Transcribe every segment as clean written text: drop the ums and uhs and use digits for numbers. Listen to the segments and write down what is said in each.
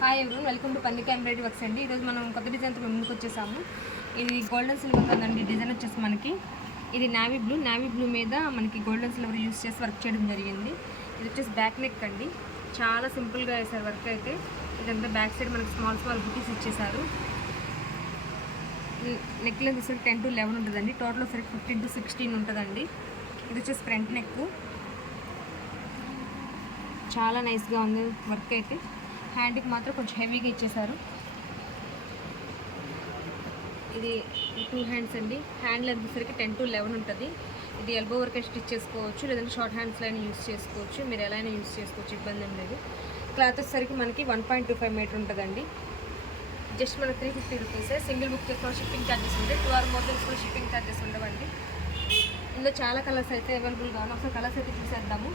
Hi ఎవరు welcome to పన్నిక embroidery works అండి. ఈరోజు మనం కొత్త డిజైన్తో ముందుకు వచ్చేసాము. ఇది గోల్డెన్ సిల్వర్ కదండి. డిజైన్ వచ్చేసి మనకి ఇది నావీ బ్లూ మీద మనకి గోల్డెన్ సిల్వర్ యూస్ చేసి వర్క్ చేయడం జరిగింది. ఇది వచ్చేసి బ్యాక్ నెక్ అండి. చాలా సింపుల్గా వేసారు వర్క్ అయితే. ఇదంతా బ్యాక్ సైడ్ మనకి స్మాల్ బుటీస్ ఇచ్చేసారు. నెక్ లెంత్ వచ్చేసరికి 10 to 11 ఉంటుందండి. టోటల్ వచ్చేసరికి 15 to 16 ఉంటుందండి. ఇది వచ్చేసి ఫ్రంట్ నెక్. చాలా నైస్గా ఉంది వర్క్ అయితే. హ్యాండ్కి మాత్రం కొంచెం హెవీగా ఇచ్చేసారు. ఇది 2 హ్యాండ్స్ అండి. హ్యాండ్ లెంత్ వచ్చేసరికి 10 to 11 ఉంటుంది. ఇది ఎల్బో వరకు స్టిచ్ చేసుకోవచ్చు, లేదంటే షార్ట్ హ్యాండ్స్లో అయినా యూస్ చేసుకోవచ్చు. మీరు ఎలా అయినా యూస్ చేసుకోవచ్చు, ఇబ్బంది ఏం లేదు. క్లాత్ వచ్చేసరికి మనకి 1.25 మీటర్ ఉంటుందండి. జస్ట్ మనకి 350 రూపీసే. సింగిల్ బుక్ చేసుకున్న షిప్పింగ్ ఛార్జెస్ ఉంటాయి. 2 or more చేసుకున్న షిప్పింగ్ ఛార్జెస్ ఉండవండి. ఇందులో చాలా కలర్స్ అయితే అవైలబుల్గా ఉన్నాయి. ఒకసారి కలర్స్ అయితే చూసేద్దాము.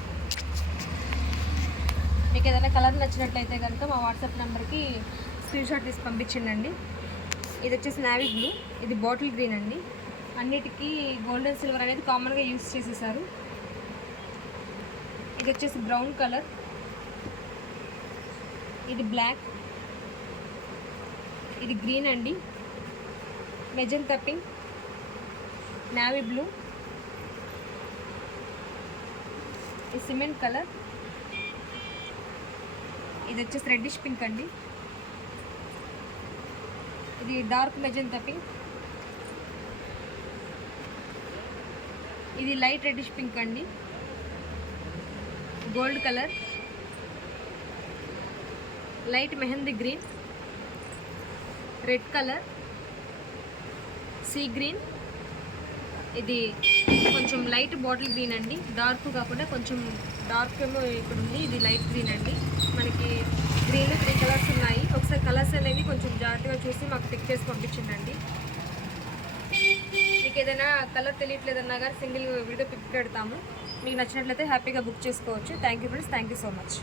మీకు ఏదైనా కలర్ నచ్చినట్లయితే కనుక మా వాట్సాప్ నెంబర్కి స్క్రీన్ షాట్ తీసి పంపించండి. ఇది వచ్చేసి నావీ బ్లూ, ఇది బాటిల్ గ్రీన్ అండి. అన్నిటికీ గోల్డెన్ సిల్వర్ అనేది కామన్గా యూస్ చేసేసారు. ఇది వచ్చేసి బ్రౌన్ కలర్, ఇది బ్లాక్, ఇది గ్రీన్ అండి, మెజెంటా పింక్, నావీ బ్లూ, ఇది సిమెంట్ కలర్, ఇది వచ్చేసి రెడ్డిష్ పింక్ అండి, ఇది డార్క్ మెజెంటా పింక్, ఇది లైట్ రెడ్డిష్ పింక్ అండి, gold colour, light mehndi green, red colour, sea green, ఇది కొంచెం లైట్ బాటిల్ గ్రీన్ అండి. డార్క్ కాకుండా కొంచెం డార్క్ ఏమో ఇక్కడ ఉంది. ఇది లైట్ గ్రీన్ అండి. మనకి గ్రీన్లో 3 కలర్స్ ఉన్నాయి. ఒకసారి కలర్స్ అనేవి కొంచెం జాగ్రత్తగా చూసి మాకు పిక్ చేసి పంపించండి. మీకు ఏదైనా కలర్ తెలియట్లేదన్నా కానీ సింగిల్ వీడియో పిక్ పెడతాము. మీకు నచ్చినట్లయితే హ్యాపీగా బుక్ చేసుకోవచ్చు. Thank you friends, thank you so much.